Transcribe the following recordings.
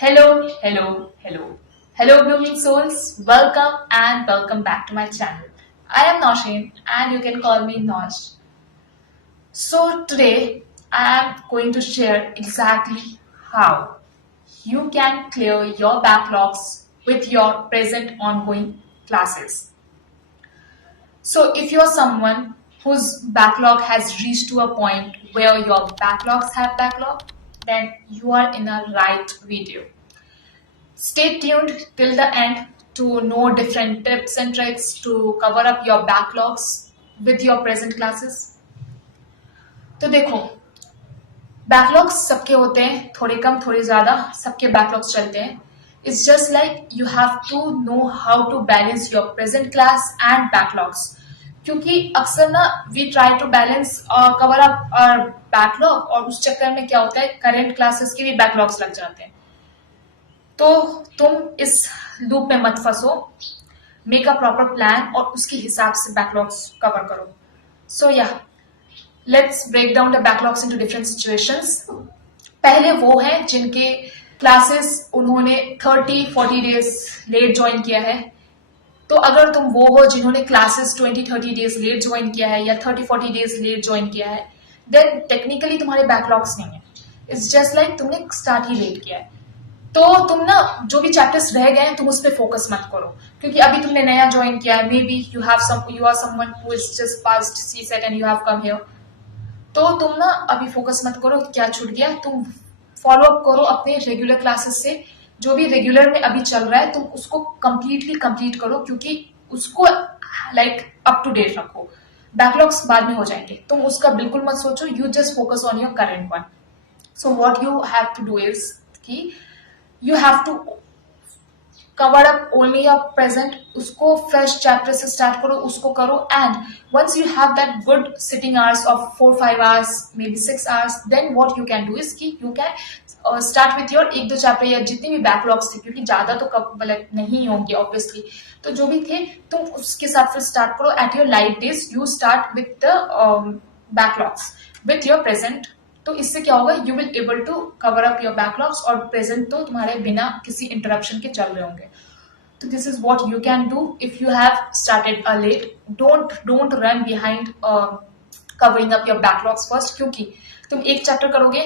Hello, hello, hello. Hello, blooming souls. Welcome back to my channel. I am Noshin and you can call me Nosh. So, today I am going to share exactly how you can clear your backlogs with your present ongoing classes. So, if you're someone whose backlog has reached to a point where your backlogs have backlog, then you are in a right video. Stay tuned till the end to know different tips and tricks to cover up your backlogs with your present classes. तो देखो, backlogs सबके होते हैं, थोड़े कम थोड़े ज्यादा सबके backlogs चलते हैं. It's just like you have to know how to balance your present class and backlogs. क्योंकि अक्सर ना we try to balance cover up और बैकलॉग, और उस चक्कर में क्या होता है करेंट क्लासेस के भी बैकलॉग्स लग जाते हैं. तो तुम इस लूप में मत फंसो. मेक अ प्रॉपर प्लान और उसके हिसाब से बैकलॉग्स कवर करो. So yeah let's break down the backlogs into different situations. पहले वो है जिनके क्लासेस उन्होंने 30-40 डेज लेट ज्वाइन किया है. तो अगर तुम वो हो जिन्होंने क्लासेस 20-30 डेज लेट ज्वाइन किया है या 30-40 डेज लेट ज्वाइन किया है, देन टेक्निकली तुम्हारे बैकलॉग्स नहीं है. इट्स जस्ट लाइक तुमने स्टार्ट ही लेट किया है. तो तुम ना जो भी चैप्टर्स रह गए तुम उस पर फोकस मत करो, क्योंकि अभी तुमने नया ज्वाइन किया है. Maybe you are someone who is just passed CSAT and you have come here. तो तुम ना अभी फोकस मत करो क्या छूट गया. तुम फॉलो अप करो अपने रेगुलर क्लासेस से. जो भी रेगुलर में अभी चल रहा है तुम उसको कंप्लीटली कंप्लीट करो, क्योंकि उसको लाइक अप टू डेट रखो. बैकलॉग्स बाद में हो जाएंगे, तुम उसका बिल्कुल मत सोचो. You just focus on your current one. So what you have to do is कि you have to cover up only your present. उसको fresh chapter से start करो, उसको करो. And once you have that good sitting hours of 4-5 hours, maybe 6 hours, then what you can do is कि you can start with your 1-2 chapter या जितने भी backlogs थे, क्योंकि ज्यादा तो मतलब नहीं होंगे obviously. तो जो भी थे तुम उसके साथ फिर start करो. At your light days you start with the backlogs with your present. तो इससे क्या होगा, you will able to cover up your backlogs, और प्रेजेंट तो तुम्हारे बिना किसी इंटरप्शन के चल रहे होंगे. तो this is what you can do if you have started a late. Don't run behind covering up your backlogs first, क्योंकि तुम एक चैप्टर करोगे,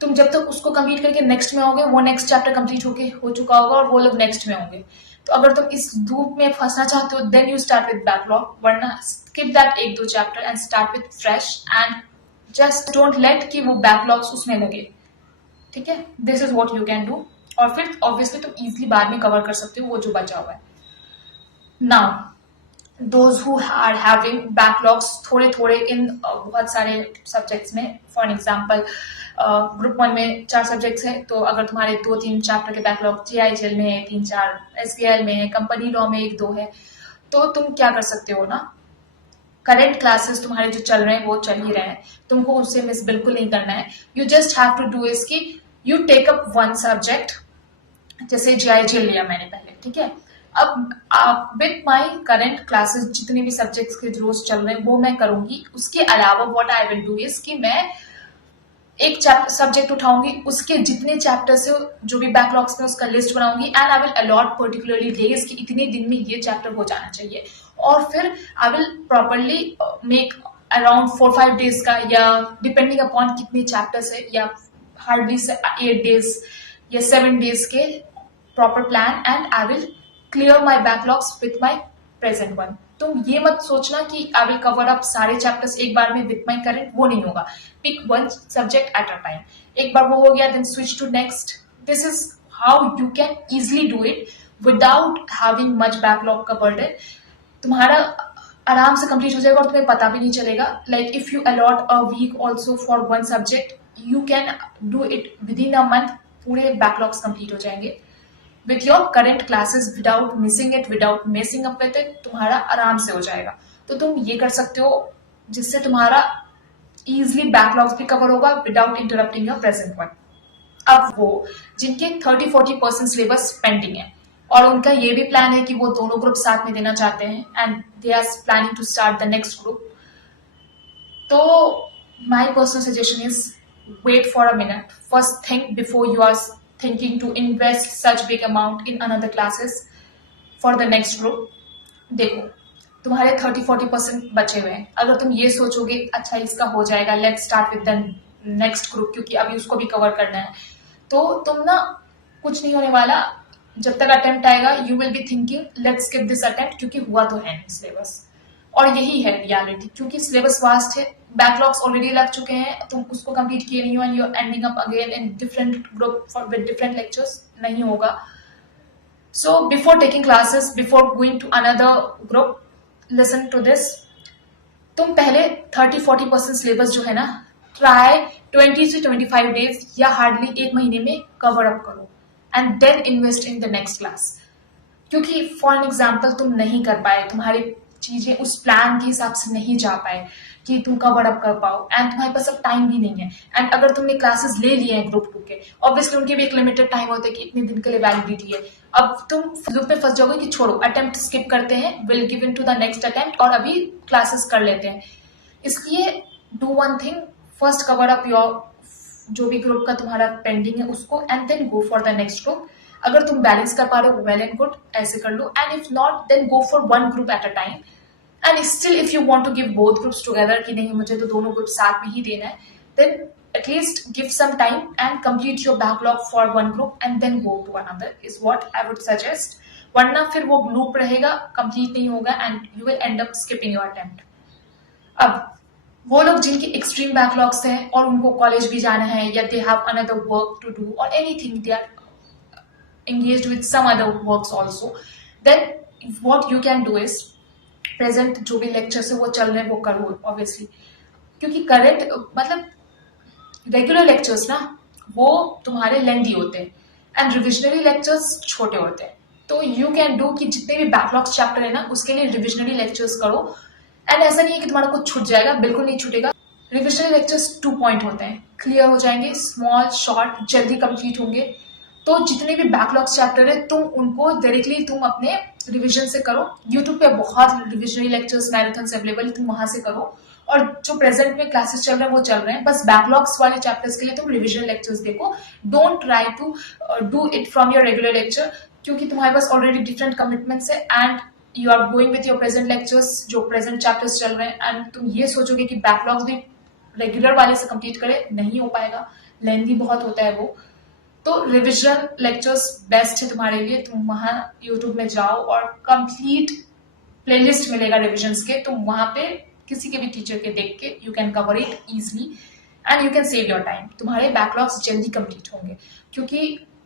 तुम जब तक उसको कंप्लीट करके नेक्स्ट में होगे वो नेक्स्ट चैप्टर कंप्लीट हो चुका होगा और वो लोग नेक्स्ट में होंगे. तो अगर तुम इस लूप में फंसना चाहते हो then you start with backlog, वरना skip that 1-2 chapter and start with fresh. And just don't let कि वो बैकलॉग्स उसमें लगे. ठीक है, this is what you can do. और फिर ऑब्वियसली तुम इजिली बाद में कवर कर सकते हो वो जो बचा हुआ है. Now those who are having backlogs थोड़े थोड़े इन बहुत सारे सब्जेक्ट्स में, फॉर एग्जाम्पल ग्रुप 1 में 4 सब्जेक्ट्स है. तो अगर तुम्हारे 2-3 चैप्टर के बैकलॉग जीआईजीएल में है, 3-4 एसबीआई में है, कंपनी लॉ में 1-2 है, तो तुम क्या कर सकते हो ना, करेंट क्लासेस तुम्हारे जो चल रहे हैं वो चल ही रहे हैं, तुमको उससे मिस बिल्कुल नहीं करना है. You just have to do is कि you take up one subject. जैसे जीआईजीएल लिया मैंने पहले, ठीक है. अब विथ माई करेंट क्लासेस जितने भी सब्जेक्ट्स के रोज चल रहे हैं वो मैं करूंगी. उसके अलावा what I will do is कि मैं एक सब्जेक्ट उठाऊंगी, उसके जितने चैप्टर से जो भी बैकलॉग्स में उसका लिस्ट बनाऊंगी, and I will allot particularly days कि इतने दिन में ये चैप्टर हो जाना चाहिए. और फिर I will properly make around 4-5 days का, या डिपेंडिंग अपॉन कितने चैप्टर्स है, या हार्डली 8 डेज या 7 डेज के proper plan. And I will clear my backlogs with my present one. तुम ये मत सोचना कि आई विल कवर अप सारे चैप्टर्स एक बार में विथ माई करेंट, वो नहीं होगा. Pick one subject at a time. एक बार वो हो गया then switch to next. This is how you can easily do it without having much backlog covered in. तुम्हारा आराम से कंप्लीट हो जाएगा और तुम्हें पता भी नहीं चलेगा. Like if you allot a week also for one subject, you can do it within a month. पूरे बैकलॉग्स कंप्लीट हो जाएंगे with your current classes without missing it, without messing up with it. तुम्हारा आराम से हो जाएगा. तो तुम ये कर सकते हो जिससे तुम्हारा इजिली बैकलॉग्स भी कवर होगा without interrupting your present one. अब वो जिनके 30-40% सिलेबस पेंडिंग है और उनका ये भी प्लान है कि वो दोनों ग्रुप साथ में देना चाहते हैं, and they are planning to start the next group. तो my personal suggestion is wait for a minute. First think before you are thinking to invest such big amount in another classes for the next group? देखो, तुम्हारे 30-40% बचे हुए हैं. अगर तुम ये सोचोगे अच्छा इसका हो जाएगा, let's start with the next group क्योंकि अभी उसको भी कवर करना है, तो तुम ना कुछ नहीं होने वाला. जब तक अटेम्प्ट आएगा you will be thinking let's skip this attempt क्योंकि हुआ तो है नहीं सिलेबस. और यही है रियलिटी, क्योंकि सिलेबस वास्ट है, बैकलॉग्स ऑलरेडी लग चुके हैं, तुम उसको कंप्लीट किए नहीं हो and you are ending up again in different group for with different lectures. नहीं होगा. So before taking classes, before going to another group, listen to this. तुम पहले 30-40% सिलेबस जो है ना, ट्राई 20 से 25 डेज या हार्डली 1 महीने में कवर अप करो and then invest in the next class. क्योंकि फॉर एन एग्जाम्पल तुम नहीं कर पाए, तुम्हारी चीजें उस प्लान के हिसाब से नहीं जा पाए कि तुम कवर अप कर पाओ एंड तुम्हारे पास अब टाइम भी नहीं है. एंड अगर तुमने क्लासेस ले लिए हैं ग्रुप 2 के, ऑब्वियसली उनके भी एक लिमिटेड टाइम होता है कि इतने दिन के लिए वैलिडिटी है. अब तुम लूप पे फंस जाओगे कि छोड़ो अटेम्प्ट स्किप करते हैं, will give in to the next attempt और अभी क्लासेस कर लेते हैं. इसलिए do one thing, first cover up your जो भी ग्रुप का तुम्हारा पेंडिंग है उसको and then go for the next group. अगर तुम बैलेंस कर पा रहे हो वेल एंड गुड, ऐसे कर लो. And if not then go for one group at a time. And still if you want to give both groups together कि नहीं मुझे तो दोनों ग्रुप साथ में ही देना है, then at least give some time and complete your backlog for one group and then go to another is what I would suggest. वरना फिर वो loop रहेगा, complete नहीं होगा and you will end up skipping your attempt. अब वो लोग जिनकी extreme backlogs हैं और उनको कॉलेज भी जाना है या they have another work to do or anything, they are engaged with some other works also, then what you can do is present जो भी lectures है वो चल रहे हैं वो करो obviously, क्योंकि current मतलब रेगुलर लेक्चर्स ना वो तुम्हारे लेंथी होते हैं एंड रिविजनरी लेक्चर्स छोटे होते हैं. तो यू कैन डू कि जितने भी बैकलॉग्स चैप्टर है ना उसके लिए रिविजनरी लेक्चर्स करो. एंड ऐसा नहीं है कि तुम्हारा कुछ छूट जाएगा, बिल्कुल नहीं छूटेगा. रिविजनरी लेक्चर्स 2 पॉइंट होते हैं, क्लियर हो जाएंगे, स्मॉल शॉर्ट, जल्दी कंप्लीट होंगे. तो जितने भी बैकलॉग्स चैप्टर है तुम उनको डायरेक्टली तुम अपने रिविजन से करो. यूट्यूब पे बहुत रिविजनरी लेक्चर्स मैराथन्स अवेलेबल, तुम वहां से करो. और जो प्रेजेंट में क्लासेस चल रहे हैं वो चल रहे हैं, बस बैकलॉग्स वाले चैप्टर्स के लिए तुम रिविजन लेक्चर्स देखो. Don't try to do it from your regular lecture क्योंकि तुम्हारे पास ऑलरेडी डिफरेंट कमिटमेंट्स है and you are going with your present lectures जो प्रेजेंट चैप्टर्स चल रहे हैं एंड तुम ये सोचोगे कि बैकलॉग्स भी रेगुलर वाले से कंप्लीट करे, नहीं हो पाएगा, लेंथी बहुत होता है वो. तो रिविजन लेक्चर्स बेस्ट है तुम्हारे लिए. तुम वहां यूट्यूब में जाओ और कंप्लीट प्लेलिस्ट मिलेगा रिविजन्स के, तुम वहां पे किसी के भी टीचर के देख के you can cover it easily and you can save your time. तुम्हारे बैकलॉग्स जल्दी कंप्लीट होंगे क्योंकि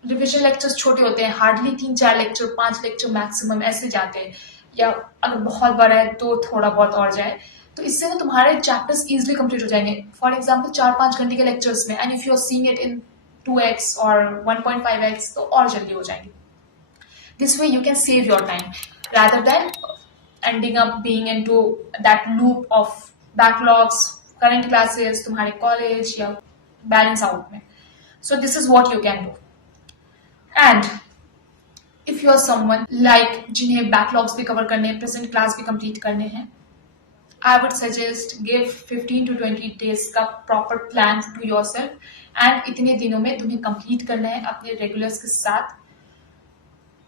रिविजन लेक्चर्स छोटे होते हैं, हार्डली 3-4 लेक्चर 5 लेक्चर मैक्सिमम ऐसे जाते हैं, या अगर बहुत बड़ा है तो थोड़ा बहुत और जाए. तो इससे ना तुम्हारे चैप्टर्स इजिली कंप्लीट हो जाएंगे. फॉर एग्जाम्पल 4-5 घंटे के लेक्चर्स में and if you are seeing it in 2x और 1.5x तो और जल्दी हो जाएंगे. This way you can save your time rather than ending up being into that loop of backlogs, current classes, तुम्हारे college या balance out में. So this is what you can do. And if you are someone like जिन्हें backlogs भी cover करने हैं, present class भी complete करने हैं, I would suggest give 15 to 20 days का proper plan to yourself and इतने दिनों में तुम्हें complete करना है अपने regulars के साथ.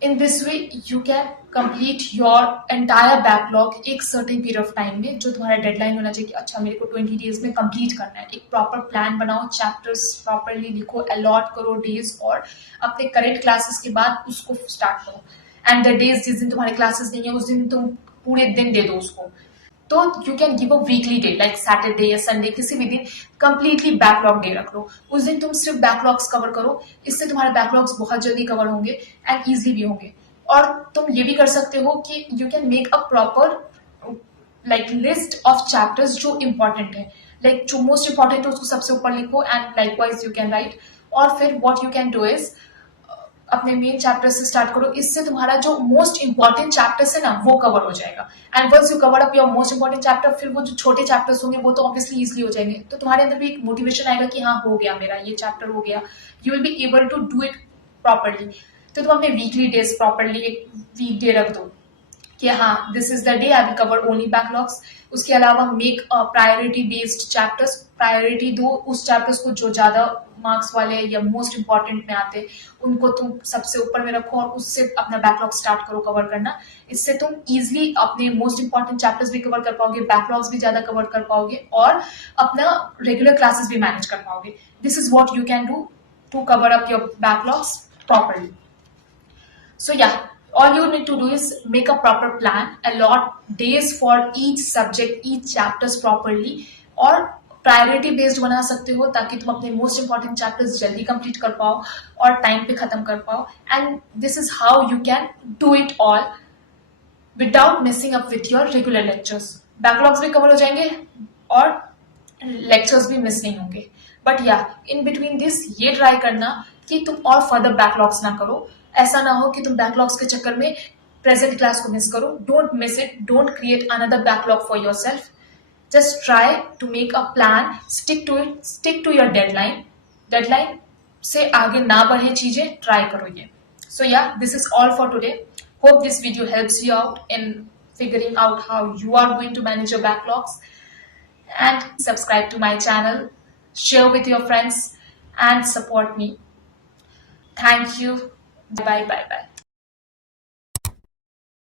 In this way, you can complete your entire backlog एक certain period of time में, जो तुम्हारा deadline होना चाहिए कि अच्छा मेरे को 20 days में complete करना है. एक proper plan बनाओ, chapters properly लिखो, allot करो days और अपने current classes के बाद उसको start करो. And the days जिस दिन तुम्हारे classes नहीं है उस दिन तुम पूरे दिन दे दो उसको. तो you can give a weekly day like Saturday या संडे, किसी भी दिन कंप्लीटली बैकलॉग डे रख लो. उस दिन तुम सिर्फ बैकलॉग्स कवर करो, इससे तुम्हारे बैकलॉग्स बहुत जल्दी कवर होंगे एंड इजिली भी होंगे. और तुम ये भी कर सकते हो कि you can make a proper like list of chapters जो इंपॉर्टेंट है, लाइक जो मोस्ट इंपॉर्टेंट है उसको सबसे ऊपर लिखो and likewise you can write. और फिर what you can do is अपने मेन चैप्टर से स्टार्ट करो. इससे तुम्हारा जो मोस्ट इंपॉर्टेंट चैप्टर्स है ना वो कवर हो जाएगा. And once you cover up your most important chapter, फिर वो जो छोटे चैप्टर्स होंगे वो तो ऑब्वियसली इजिली हो जाएंगे. तो तुम्हारे अंदर भी एक मोटिवेशन आएगा कि हाँ हो गया मेरा ये चैप्टर हो गया. You will be able to do it properly. तो तुम अपने वीकली डेज प्रॉपरली एक वीक डे रख दो कि हाँ this is the day I will cover only backlogs. उसके अलावा make priority based chapters, priority दो उस चैप्टर्स को जो ज्यादा मार्क्स वाले या मोस्ट इंपॉर्टेंट में आते, उनको तुम सबसे ऊपर में रखो और उससे अपना बैकलॉग स्टार्ट करो कवर करना। इससे तुम इजिली अपने मोस्ट इंपॉर्टेंट चैप्टर्स भी कवर कर पाओगे, बैकलॉग्स भी ज्यादा कवर कर पाओगे और अपना रेगुलर क्लासेस भी मैनेज कर पाओगे। This is what you can do to cover up your backlogs properly. So yeah, all you need to do is make a proper plan, allot days for each subject, each chapters properly, और priority based बना सकते हो ताकि तुम अपने most important chapters जल्दी complete कर पाओ और टाइम पे खत्म कर पाओ। And this is how you can do it all without missing up with your regular lectures. Backlogs भी कवर हो जाएंगे और लेक्चर्स भी मिस नहीं होंगे। बट या इन बिटवीन दिस ये ट्राई करना कि तुम और फर्दर बैकलॉग्स ना करो। ऐसा ना हो कि तुम बैकलॉग्स के चक्कर में प्रेजेंट क्लास को मिस करो। Don't miss it, don't create another backlog for yourself. Just try to make a plan, stick to it, stick to your deadline. Deadline से आगे ना बढ़े चीजें, ट्राई करो ये। सो या this is all for today. Hope this video helps you out in figuring out how you are going to manage your backlogs. And subscribe to my channel, share with your friends, and support me. Thank you. Bye bye.